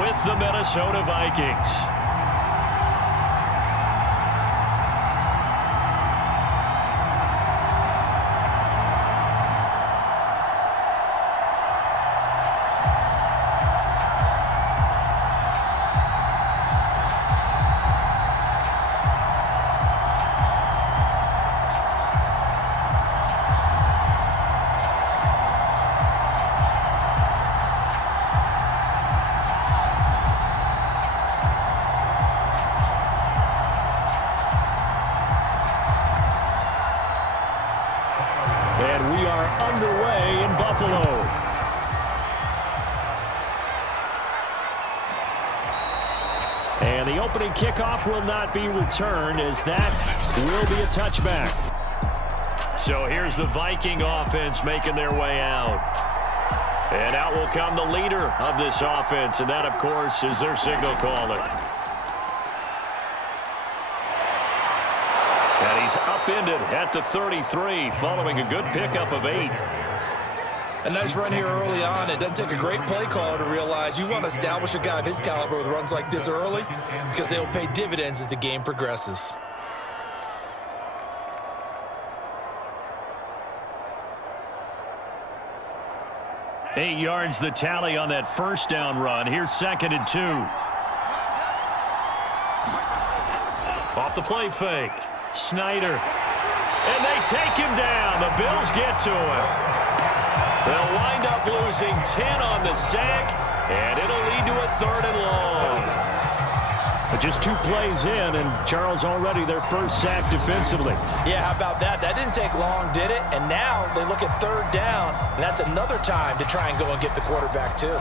with the Minnesota Vikings. And we are underway in Buffalo. And the opening kickoff will not be returned, as that will be a touchback. So here's the Viking offense making their way out. And out will come the leader of this offense, and that, of course, is their signal caller. And he's upended at the 33, following a good pickup of 8. A nice run here early on. It doesn't take a great play caller to realize you want to establish a guy of his caliber with runs like this early, because they will pay dividends as the game progresses. Eight yards the tally on that first down run. Here's 2nd and 2. Off the play fake. Snyder. And they take him down. The Bills get to him. They'll wind up losing 10 on the sack, and it'll lead to a 3rd and long. But just 2 plays in, and Charles already their first sack defensively. Yeah, how about that? That didn't take long, did it? And now they look at 3rd down, and that's another time to try and go and get the quarterback too.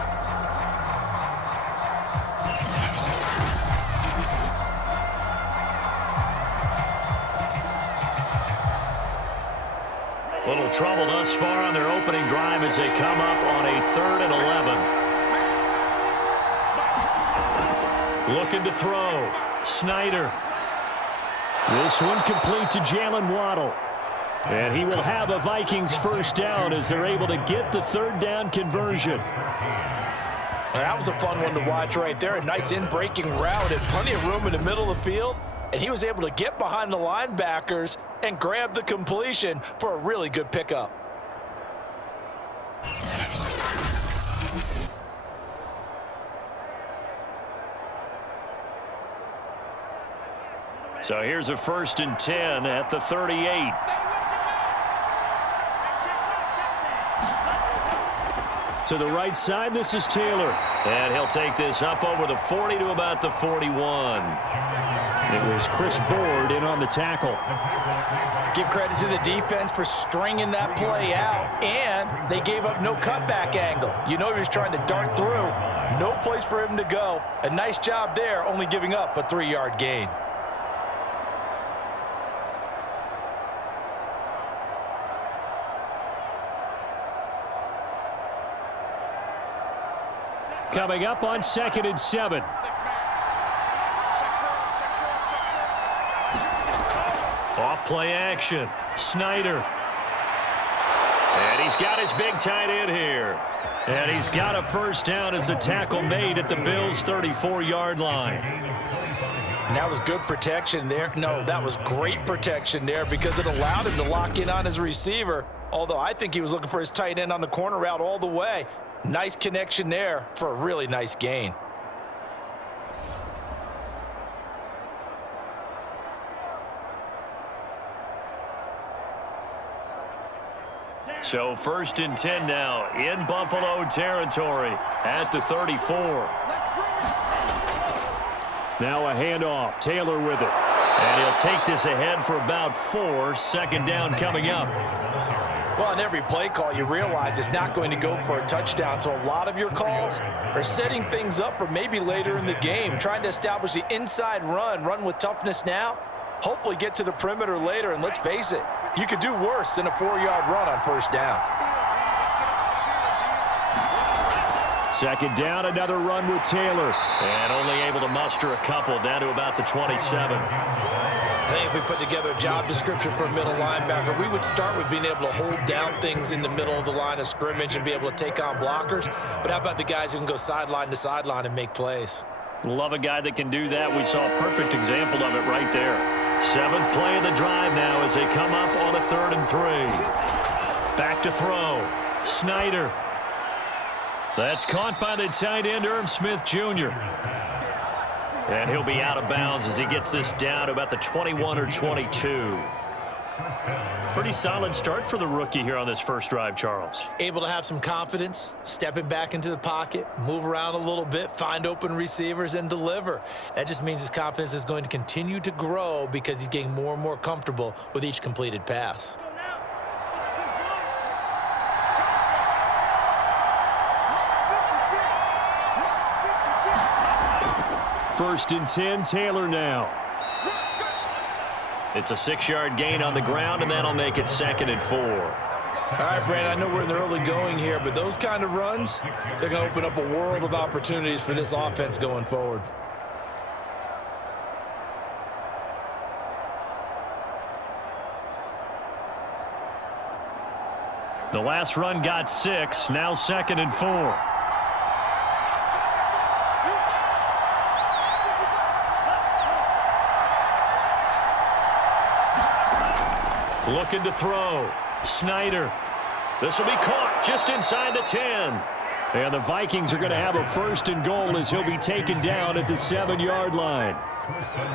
Little trouble thus far on their opening drive as they come up on a 3rd and 11. Looking to throw. Snyder. This one complete to Jalen Waddle. And he will have a Vikings first down as they're able to get the 3rd down conversion. And that was a fun one to watch right there. A nice in-breaking route and plenty of room in the middle of the field. And he was able to get behind the linebackers and grab the completion for a really good pickup. So here's a 1st and 10 at the 38. To the right side, this is Taylor. And he'll take this up over the 40 to about the 41. It was Chris Board in on the tackle. Give credit to the defense for stringing that play out, and they gave up no cutback angle. You know he was trying to dart through. No place for him to go. A nice job there, only giving up a 3-yard gain. Coming up on 2nd and 7. Off play action. Snyder. And he's got his big tight end here. And he's got a first down as the tackle made at the Bills' 34-yard line. And that was good protection there. No, that was great protection there because it allowed him to lock in on his receiver. Although I think he was looking for his tight end on the corner route all the way. Nice connection there for a really nice gain. So 1st and 10 now in Buffalo territory at the 34. Now a handoff. Taylor with it. And he'll take this ahead for about 4. 2nd down coming up. Well, on every play call, you realize it's not going to go for a touchdown. So a lot of your calls are setting things up for maybe later in the game, trying to establish the inside run with toughness now, hopefully get to the perimeter later. And let's face it, you could do worse than a 4-yard run on 1st down. 2nd down, another run with Taylor. And only able to muster a couple down to about the 27. I think if we put together a job description for a middle linebacker, we would start with being able to hold down things in the middle of the line of scrimmage and be able to take on blockers. But how about the guys who can go sideline to sideline and make plays? Love a guy that can do that. We saw a perfect example of it right there. 7th play of the drive now as they come up on a 3rd and 3. Back to throw. Snyder. That's caught by the tight end, Irv Smith Jr. And he'll be out of bounds as he gets this down to about the 21 or 22. Pretty solid start for the rookie here on this first drive, Charles. Able to have some confidence, stepping back into the pocket, move around a little bit, find open receivers, and deliver. That just means his confidence is going to continue to grow because he's getting more and more comfortable with each completed pass. First and 10, Taylor now. It's a 6-yard gain on the ground, and that'll make it 2nd and 4. All right, Brandon, I know we're in the early going here, but those kind of runs, they're going to open up a world of opportunities for this offense going forward. The last run got 6, now 2nd and 4. Looking to throw. Snyder. This will be caught just inside the 10. And the Vikings are going to have a 1st and goal as he'll be taken down at the 7-yard line.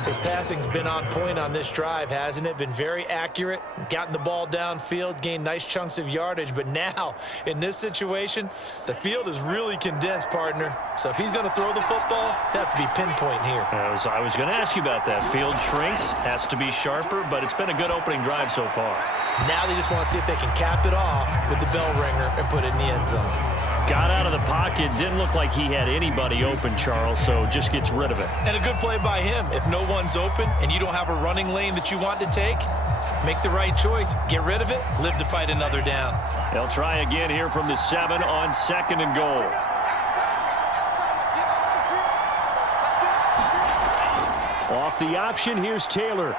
His passing's been on point on this drive, hasn't it? Been very accurate, gotten the ball downfield, gained nice chunks of yardage. But now, in this situation, the field is really condensed, partner. So if he's going to throw the football, that has to be pinpoint here. I was going to ask you about that. Field shrinks, has to be sharper, but it's been a good opening drive so far. Now they just want to see if they can cap it off with the bell ringer and put it in the end zone. Got out of the pocket. Didn't look like he had anybody open, Charles, so just gets rid of it. And a good play by him. If no one's open and you don't have a running lane that you want to take, make the right choice. Get rid of it. Live to fight another down. They'll try again here from the 7 on 2nd and goal. Off the option, here's Taylor.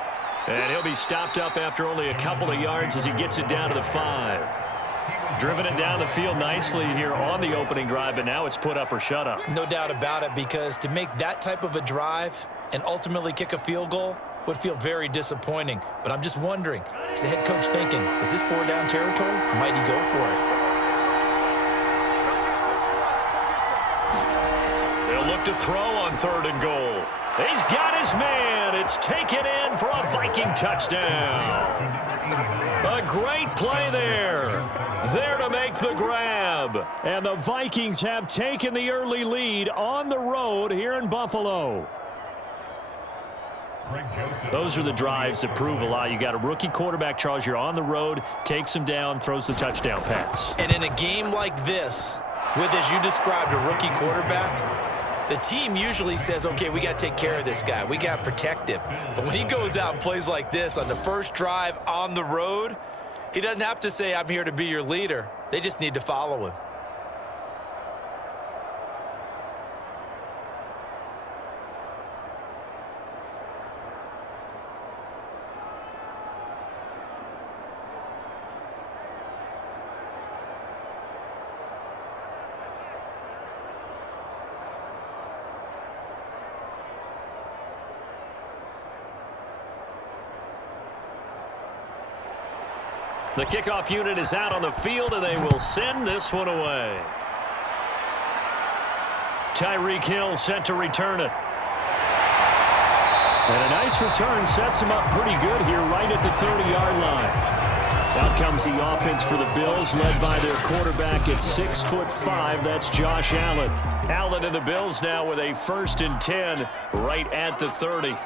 And he'll be stopped up after only a couple of yards as he gets it down to the 5. Driven it down the field nicely here on the opening drive, but now it's put up or shut up. No doubt about it, because to make that type of a drive and ultimately kick a field goal would feel very disappointing. But I'm just wondering, is the head coach thinking, is this 4-down territory? Might he go for it? They'll look to throw on 3rd and goal. He's got his man. It's taken in for a Viking touchdown. A great play there. There to make the grab. And the Vikings have taken the early lead on the road here in Buffalo. Those are the drives that prove a lot. You got a rookie quarterback, Charles. You're on the road, takes him down, throws the touchdown pass. And in a game like this, with, as you described, a rookie quarterback, the team usually says, okay, we got to take care of this guy. We got to protect him. But when he goes out and plays like this on the first drive on the road, he doesn't have to say, I'm here to be your leader. They just need to follow him. The kickoff unit is out on the field, and they will send this one away. Tyreek Hill set to return it. And a nice return sets him up pretty good here right at the 30-yard line. Out comes the offense for the Bills, led by their quarterback at 6'5". That's Josh Allen. Allen and the Bills now with a 1st and 10 right at the 30.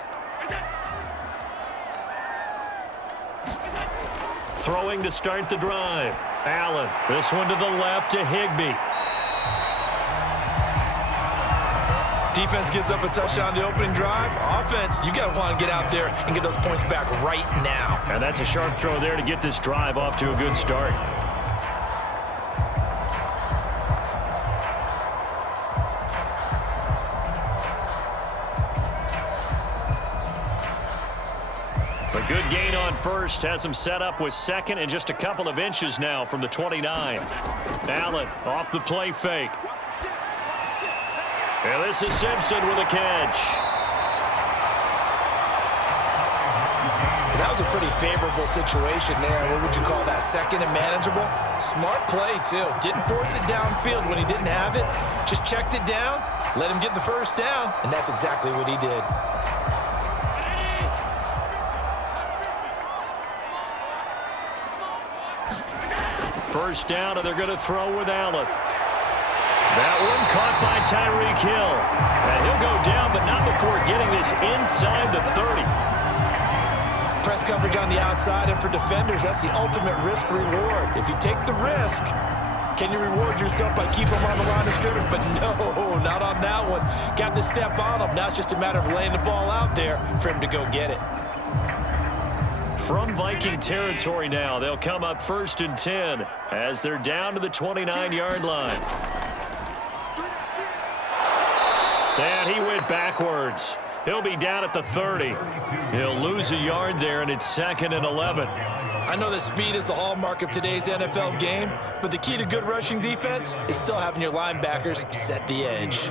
Throwing to start the drive. Allen. This one to the left to Higbee. Defense gives up a touchdown the opening drive. Offense, you got to want to get out there and get those points back right now. And that's a sharp throw there to get this drive off to a good start. Good gain on first. Has him set up with second and just a couple of inches now from the 29. Allen off the play fake. And this is Simpson with a catch. That was a pretty favorable situation there. What would you call that? Second and manageable? Smart play, too. Didn't force it downfield when he didn't have it. Just checked it down, let him get the first down, and that's exactly what he did. First down, and they're going to throw with Allen. That one caught by Tyreek Hill. And he'll go down, but not before getting this inside the 30. Press coverage on the outside, and for defenders, that's the ultimate risk-reward. If you take the risk, can you reward yourself by keeping them on the line of scrimmage? But no, not on that one. Got to step on them. Now it's just a matter of laying the ball out there for him to go get it. From Viking territory now, they'll come up 1st and 10 as they're down to the 29-yard line. And he went backwards. He'll be down at the 30. He'll lose a yard there, and it's 2nd and 11. I know that speed is the hallmark of today's NFL game, but the key to good rushing defense is still having your linebackers set the edge.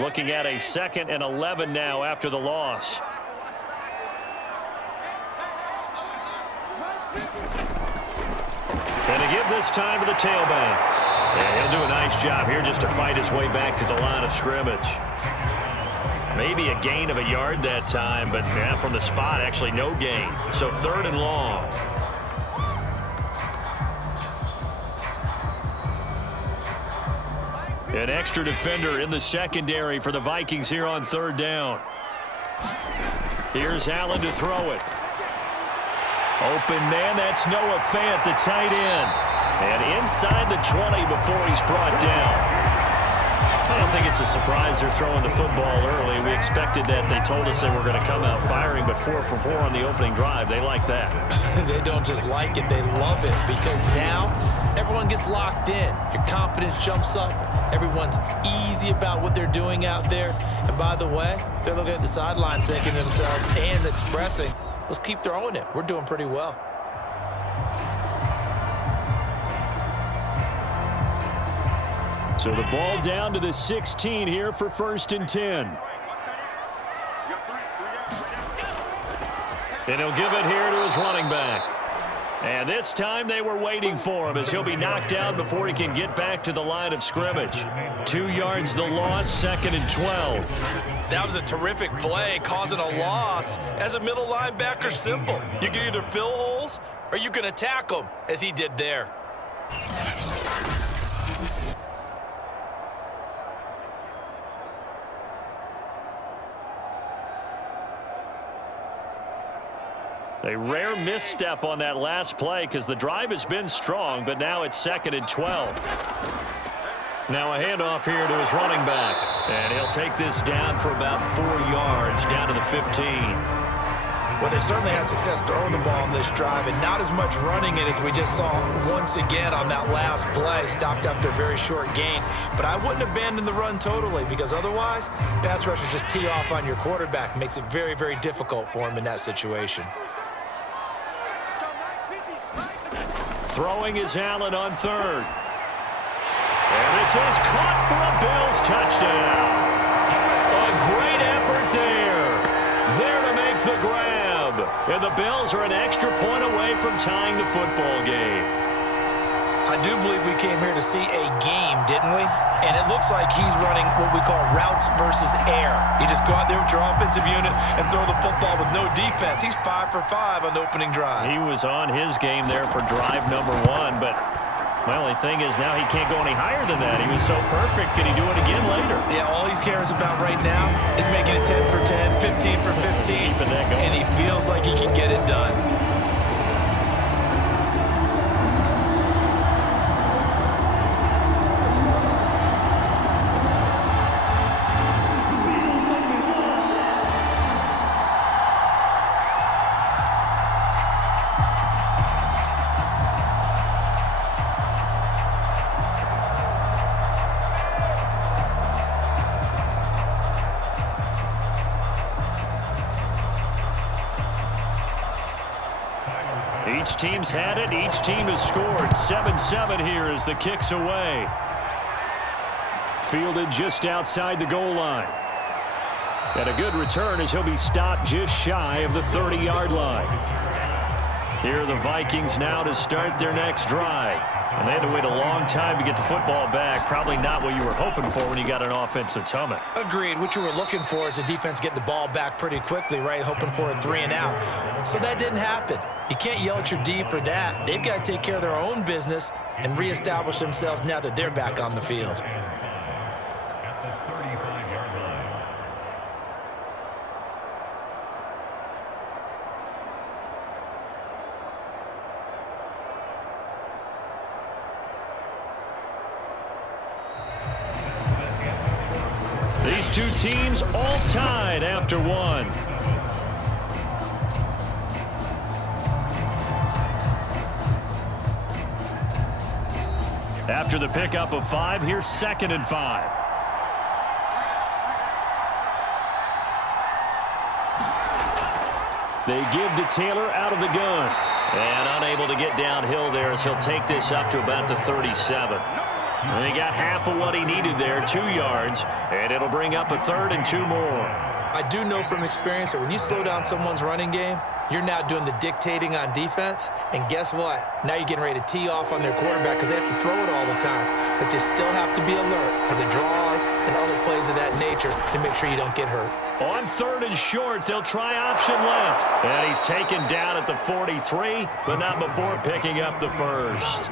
Looking at a 2nd and 11 now after the loss. And to give this time to the tailback. And he'll do a nice job here just to fight his way back to the line of scrimmage. Maybe a gain of a yard that time, but yeah, from the spot, actually no gain. So 3rd and long. An extra defender in the secondary for the Vikings here on 3rd down. Here's Allen to throw it. Open man, that's Noah Fant, the tight end. And inside the 20 before he's brought down. I don't think it's a surprise they're throwing the football early. We expected that. They told us they were going to come out firing, but 4 for 4 on the opening drive. They like that. They don't just like it, they love it, because now everyone gets locked in. Your confidence jumps up. Everyone's easy about what they're doing out there. And by the way, they're looking at the sideline thinking to themselves and expressing, let's keep throwing it. We're doing pretty well. So the ball down to the 16 here for 1st and 10. And he'll give it here to his running back. And this time they were waiting for him as he'll be knocked down before he can get back to the line of scrimmage. 2 yards the loss, 2nd and 12. That was a terrific play, causing a loss. As a middle linebacker, simple. You can either fill holes or you can attack them, as he did there. A rare misstep on that last play because the drive has been strong, but now it's 2nd and 12. Now a handoff here to his running back. And he'll take this down for about 4 yards, down to the 15. Well, they certainly had success throwing the ball on this drive and not as much running it as we just saw once again on that last play. Stopped after a very short gain. But I wouldn't abandon the run totally because otherwise, pass rushers just tee off on your quarterback. Makes it very, very difficult for him in that situation. Throwing is Allen on 3rd. And this is caught for a Bills touchdown. A great effort there. There to make the grab. And the Bills are an extra point away from tying the football game. I do believe we came here to see a game, didn't we? And it looks like he's running what we call routes versus air. You just go out there with your offensive unit and throw the football with no defense. He's 5 for 5 on the opening drive. He was on his game there for drive number 1, but my only thing is now he can't go any higher than that. He was so perfect. Can he do it again later? Yeah, all he cares about right now is making it 10 for 10, 15 for 15. Keeping that going. And he feels like he can get it done. team's had it. Each team has scored. 7-7 here as the kick's away. Fielded just outside the goal line. And a good return as he'll be stopped just shy of the 30-yard line. Here are the Vikings now to start their next drive. And they had to wait a long time to get the football back. Probably not what you were hoping for when you got an offense that's humming. Agreed. What you were looking for is the defense getting the ball back pretty quickly, right? Hoping for a 3 and out. So that didn't happen. You can't yell at your D for that. They've got to take care of their own business and reestablish themselves now that they're back on the field. These two teams all tied after one. After the pickup of 5, here's 2nd and 5. They give to Taylor out of the gun. And unable to get downhill there as he'll take this up to about the 37. And he got half of what he needed there, 2 yards, and it'll bring up a 3rd and 2 more. I do know from experience that when you slow down someone's running game, you're now doing the dictating on defense, and guess what? Now you're getting ready to tee off on their quarterback because they have to throw it all the time. But you still have to be alert for the draws and other plays of that nature to make sure you don't get hurt. On 3rd and short, they'll try option left. And he's taken down at the 43, but not before picking up the first.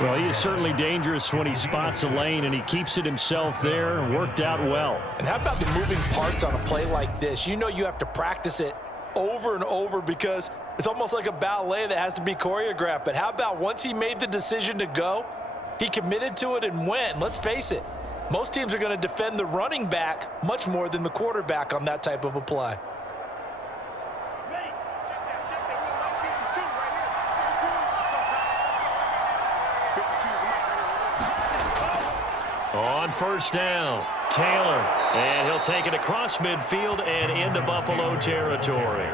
Well, he is certainly dangerous when he spots a lane, and he keeps it himself there and worked out well. And how about the moving parts on a play like this? You know you have to practice it over and over because it's almost like a ballet that has to be choreographed. But how about once he made the decision to go, he committed to it and went. Let's face it, most teams are going to defend the running back much more than the quarterback on that type of a play. On 1st down, Taylor, and he'll take it across midfield and into Buffalo territory.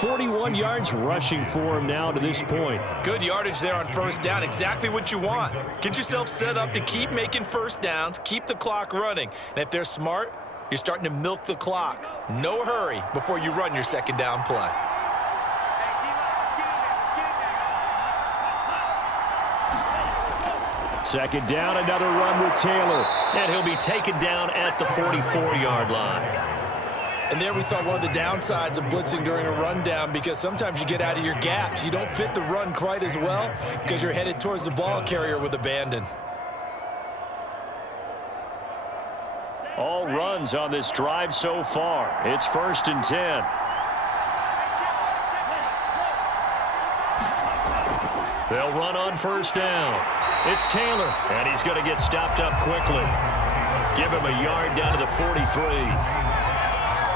41 yards rushing for him now to this point. Good yardage there on 1st down, exactly what you want. Get yourself set up to keep making 1st downs, keep the clock running. And if they're smart, you're starting to milk the clock. No hurry before you run your 2nd down play. Second down, another run with Taylor. And he'll be taken down at the 44-yard line. And there we saw one of the downsides of blitzing during a rundown because sometimes you get out of your gaps. You don't fit the run quite as well because you're headed towards the ball carrier with abandon. All runs on this drive so far. It's 1st and 10. They'll run on 1st down. It's Taylor, and he's going to get stopped up quickly. Give him a yard down to the 43.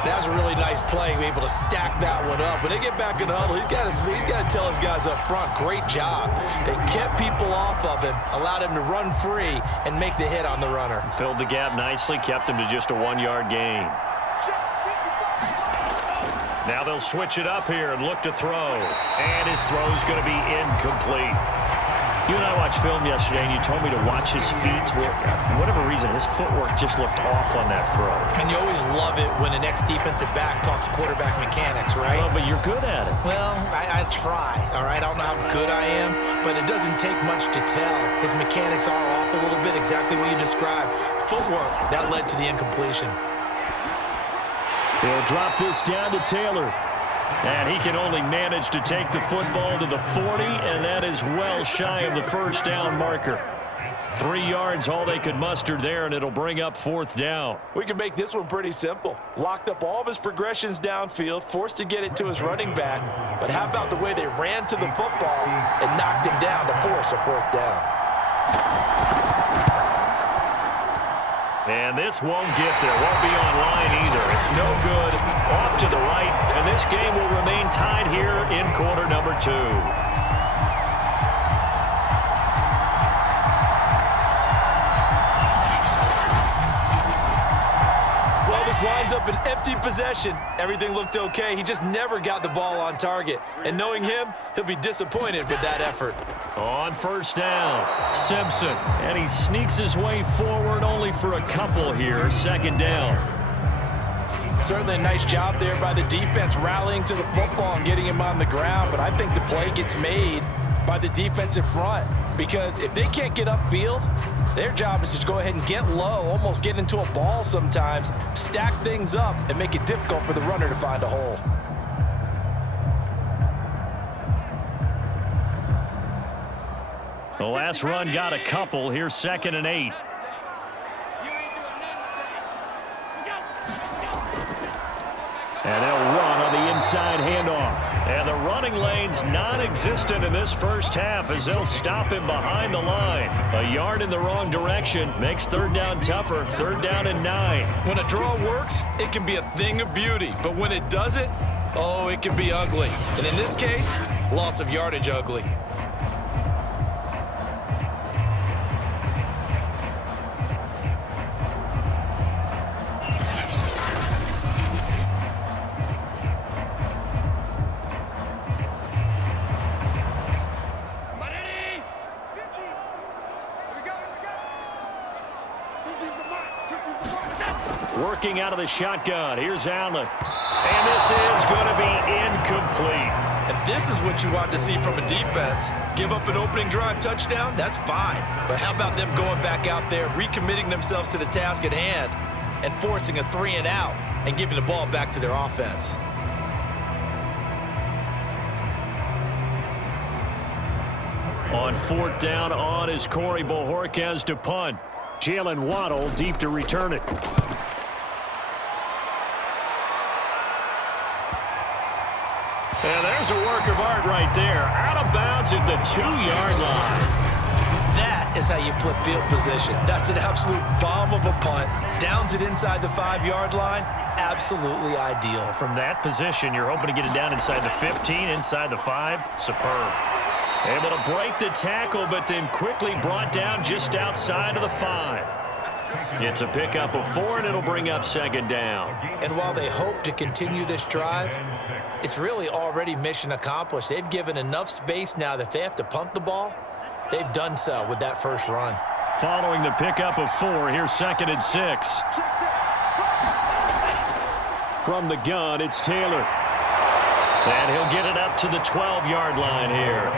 That was a really nice play, able to stack that one up. When they get back in the huddle, he's got to tell his guys up front, great job. They kept people off of him, allowed him to run free and make the hit on the runner. Filled the gap nicely, kept him to just a 1-yard gain. Now they'll switch it up here and look to throw. And his throw's going to be incomplete. You and I watched film yesterday, and you told me to watch his feet. For whatever reason, his footwork just looked off on that throw. And you always love it when an ex-defensive back talks quarterback mechanics, right? Well, but you're good at it. Well, I try, all right? I don't know how good I am, but it doesn't take much to tell. His mechanics are off a little bit, exactly what you described. Footwork, that led to the incompletion. He'll drop this down to Taylor. And he can only manage to take the football to the 40, and that is well shy of the 1st down marker. 3 yards, all they could muster there, and it'll bring up 4th down. We can make this one pretty simple. Locked up all of his progressions downfield, forced to get it to his running back. But how about the way they ran to the football and knocked him down to force a 4th down? And this won't get there. Won't be online either. It's no good. Off to the right. And this game will remain tied here in quarter number 2. Well, this winds ends up an empty possession. Everything looked okay. He just never got the ball on target. And knowing him, he'll be disappointed with that effort. On first down, Simpson. And he sneaks his way forward only for a couple here. Second down. Certainly a nice job there by the defense rallying to the football and getting him on the ground. But I think the play gets made by the defensive front. Because if they can't get upfield, their job is to go ahead and get low, almost get into a ball sometimes, stack things up, and make it difficult for the runner to find a hole. The last run got a couple. Here's 2nd and 8. And they'll run on the inside handoff. And the running lane's non-existent in this first half as they'll stop him behind the line. A yard in the wrong direction makes third down tougher. 3rd down and 9. When a draw works, it can be a thing of beauty. But when it doesn't, oh, it can be ugly. And in this case, loss of yardage ugly. Working out of the shotgun. Here's Allen. And this is going to be incomplete. And this is what you want to see from a defense. Give up an opening drive touchdown, that's fine. But how about them going back out there, recommitting themselves to the task at hand, and forcing a 3 and out, and giving the ball back to their offense. On 4th down, on is Corey Bojorquez to punt. Jalen Waddle deep to return it. And there's a work of art right there. Out of bounds at the 2-yard line. That is how you flip field position. That's an absolute bomb of a punt. Downs it inside the 5-yard line. Absolutely ideal. From that position, you're hoping to get it down inside the 15, inside the 5. Superb. Able to break the tackle, but then quickly brought down just outside of the 5. It's a pickup of 4, and it'll bring up 2nd down. And while they hope to continue this drive, it's really already mission accomplished. They've given enough space now that if they have to punt the ball, they've done so with that first run. Following the pickup of 4, here's 2nd and 6. From the gun, it's Taylor. And he'll get it up to the 12-yard line here.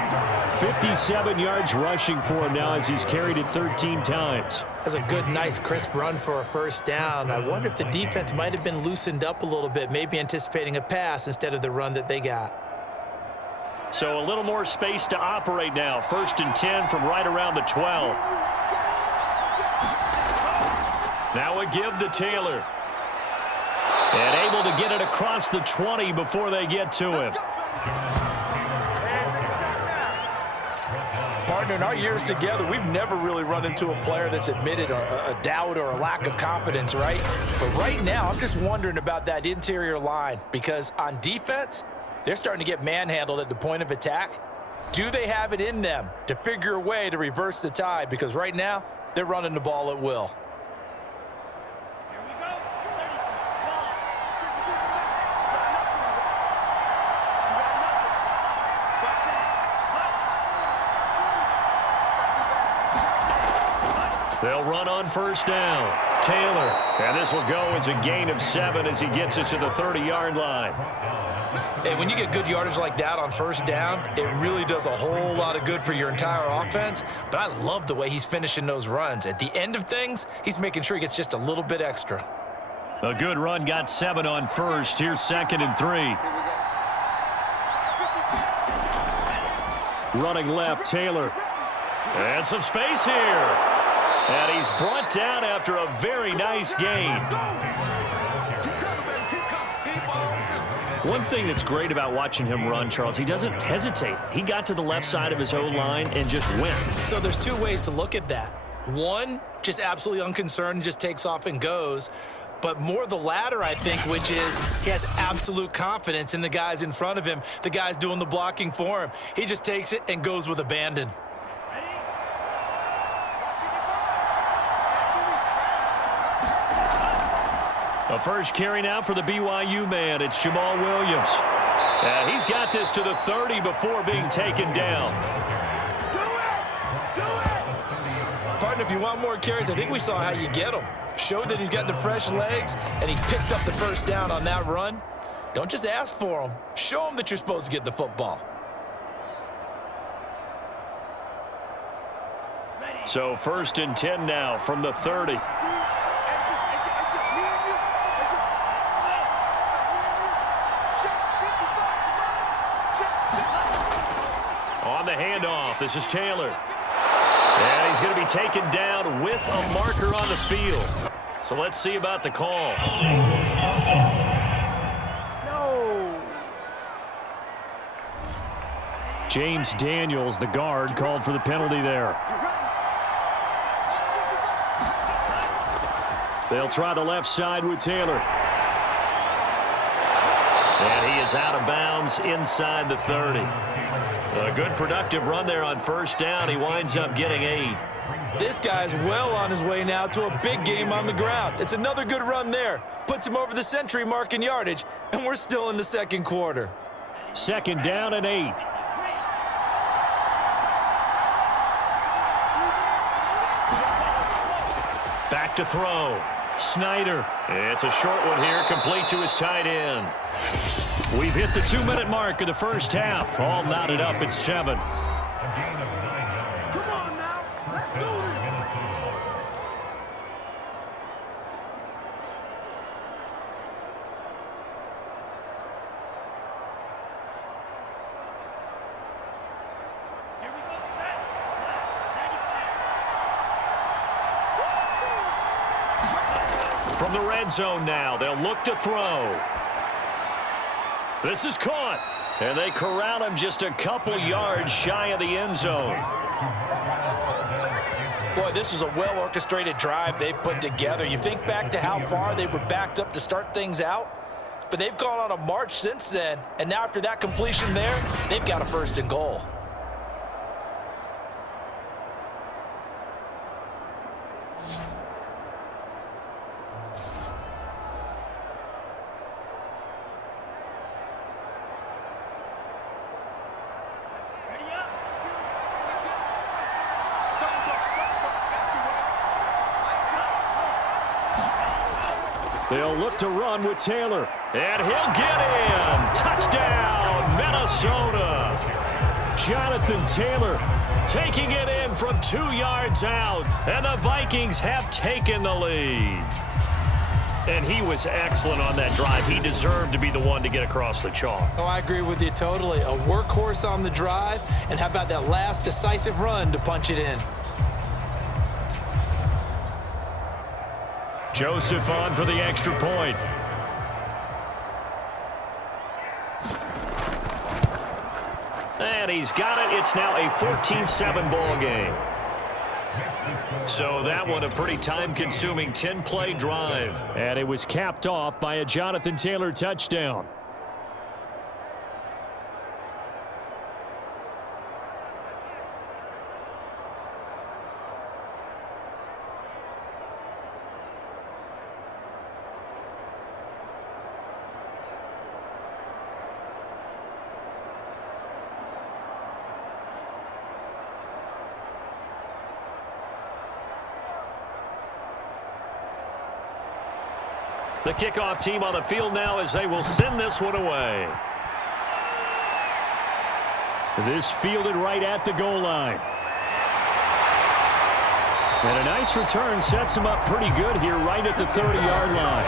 57 yards rushing for him now as he's carried it 13 times. That's a good, nice, crisp run for a first down. I wonder if the defense might have been loosened up a little bit, maybe anticipating a pass instead of the run that they got. So a little more space to operate now. 1st and 10 from right around the 12. Now a give to Taylor. And able to get it across the 20 before they get to him. Partner, in our years together, we've never really run into a player that's admitted a doubt or a lack of confidence, right? But right now, I'm just wondering about that interior line because on defense, they're starting to get manhandled at the point of attack. Do they have it in them to figure a way to reverse the tide? Because right now, they're running the ball at will. They'll run on first down. Taylor. And this will go as a gain of 7 as he gets it to the 30-yard line. Hey, when you get good yardage like that on first down, it really does a whole lot of good for your entire offense. But I love the way he's finishing those runs. At the end of things, he's making sure he gets just a little bit extra. A good run got 7 on first. Here's 2nd and 3. Running left, Taylor. And some space here. And he's brought down after a very nice gain. One thing that's great about watching him run, Charles, he doesn't hesitate. He got to the left side of his O-line and just went. So there's 2 ways to look at that. One, just absolutely unconcerned and just takes off and goes. But more the latter, I think, which is he has absolute confidence in the guys in front of him, the guys doing the blocking for him. He just takes it and goes with abandon. A first carry now for the BYU man. It's Jamal Williams. He's got this to the 30 before being taken down. Partner, if you want more carries, I think we saw how you get them. Showed that he's got the fresh legs, and he picked up the first down on that run. Don't just ask for them. Show them that you're supposed to get the football. So 1st and 10 now from the 30. On the handoff, this is Taylor. And he's going to be taken down with a marker on the field. So let's see about the call. James Daniels, the guard, called for the penalty there. They'll try the left side with Taylor. And he is out of bounds inside the 30. A good productive run there on 1st down. He winds up getting 8. This guy's well on his way now to a big game on the ground. It's another good run there. Puts him over the century mark in yardage, and we're still in the 2nd quarter. 2nd down and 8. Back to throw. Snyder. It's a short one here, complete to his tight end. We've hit the 2-minute mark of the 1st half. All knotted up at 7. Come on now. Let's do this. Here we go, set. From the red zone now, they'll look to throw. This is caught, and they corral him just a couple yards shy of the end zone. Boy, this is a well-orchestrated drive they've put together. You think back to how far they were backed up to start things out, but they've gone on a march since then, and now after that completion there, they've got a 1st and goal. They'll look to run with Taylor. And he'll get in. Touchdown, Minnesota. Jonathan Taylor taking it in from 2 yards out. And the Vikings have taken the lead. And he was excellent on that drive. He deserved to be the one to get across the chalk. Oh, I agree with you totally. A workhorse on the drive. And how about that last decisive run to punch it in? Joseph on for the extra point. And he's got it. It's now a 14-7 ball game. So that one a pretty time-consuming 10-play drive. And it was capped off by a Jonathan Taylor touchdown. The kickoff team on the field now as they will send this one away. This fielded right at the goal line. And a nice return sets him up pretty good here right at the 30-yard line.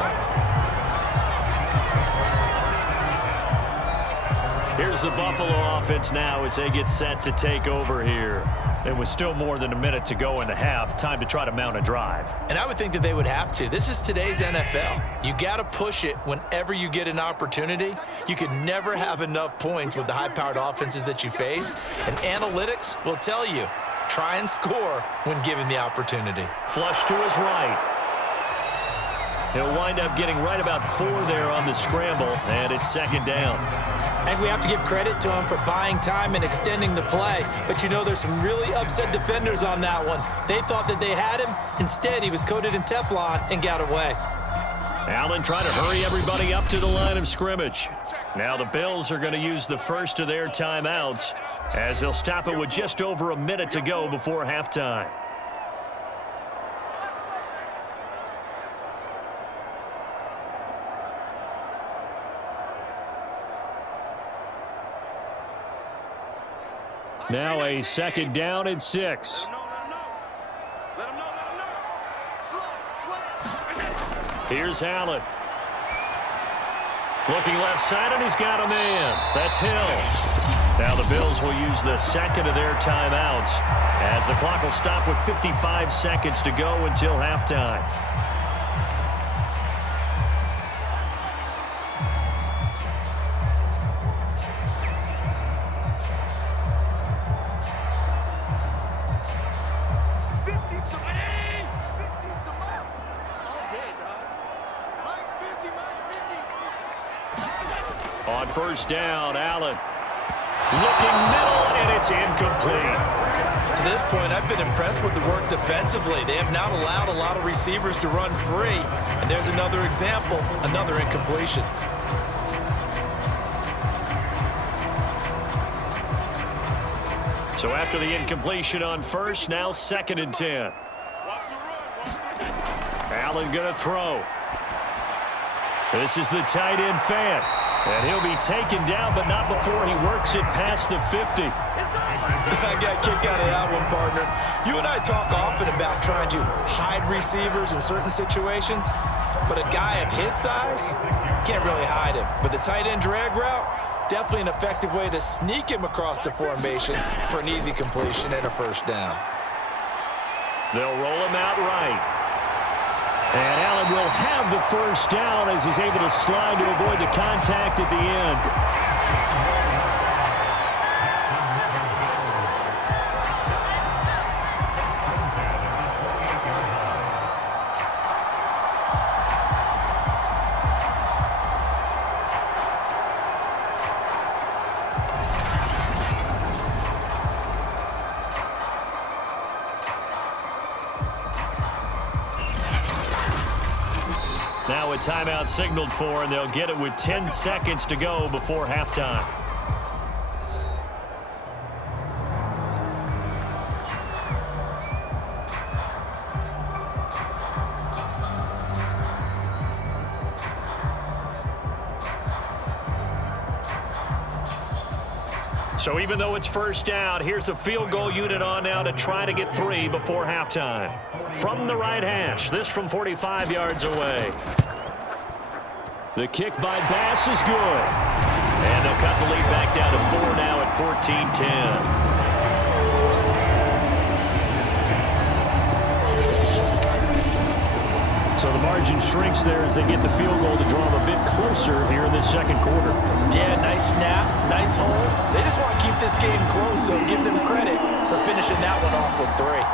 Here's the Buffalo offense now as they get set to take over here. There was still more than a minute to go in the half. Time to try to mount a drive. And I would think that they would have to. This is today's NFL. You got to push it whenever you get an opportunity. You can never have enough points with the high-powered offenses that you face. And analytics will tell you, try and score when given the opportunity. Flush to his right. He'll wind up getting right about 4 there on the scramble, and it's 2nd down. I think we have to give credit to him for buying time and extending the play. But you know, there's some really upset defenders on that one. They thought that they had him. Instead, he was coated in Teflon and got away. Allen trying to hurry everybody up to the line of scrimmage. Now the Bills are going to use the first of their timeouts as they'll stop it with just over a minute to go before halftime. Now a second down and 6. Here's Allen. Looking left side, and he's got a man. That's Hill. Now the Bills will use the second of their timeouts as the clock will stop with 55 seconds to go until halftime. On first down, Allen. Looking middle, and it's incomplete. To this point, I've been impressed with the work defensively. They have not allowed a lot of receivers to run free. And there's another example, another incompletion. So after the incompletion on first, now 2nd and 10. Allen going to throw. This is the tight end Fant. And he'll be taken down, but not before he works it past the 50. I got a kick out of that one, partner. You and I talk often about trying to hide receivers in certain situations, but a guy of his size can't really hide him. But the tight end drag route, definitely an effective way to sneak him across the formation for an easy completion and a first down. They'll roll him out right. And Allen will have the first down as he's able to slide to avoid the contact at the end. Now a timeout signaled for, and they'll get it with 10 seconds to go before halftime. So even though it's first down, here's the field goal unit on now to try to get 3 before halftime. From the right hash, this from 45 yards away. The kick by Bass is good. And they'll cut the lead back down to 4 now at 14-10. So the margin shrinks there as they get the field goal to draw them a bit closer here in this second quarter. Yeah, nice snap, nice hole. They just want to keep this game close, so give them credit for finishing that one off with 3.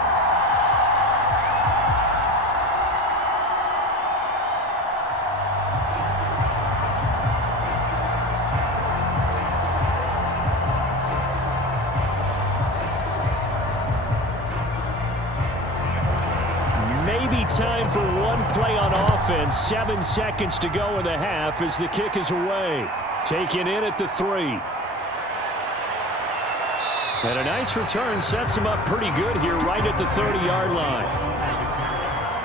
Maybe time for one play on offense. 7 seconds to go in the half as the kick is away. Taken in at the 3. And a nice return sets them up pretty good here right at the 30-yard line.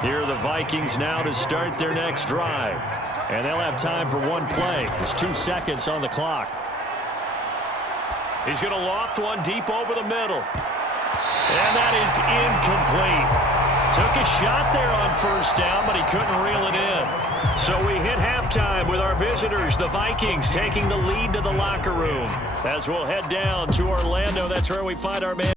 Here are the Vikings now to start their next drive. And they'll have time for one play. There's 2 seconds on the clock. He's going to loft one deep over the middle. And that is incomplete. Took a shot there on first down, but he couldn't reel it in. So we hit halftime with our visitors, the Vikings, taking the lead to the locker room. As we'll head down to Orlando, that's where we find our man.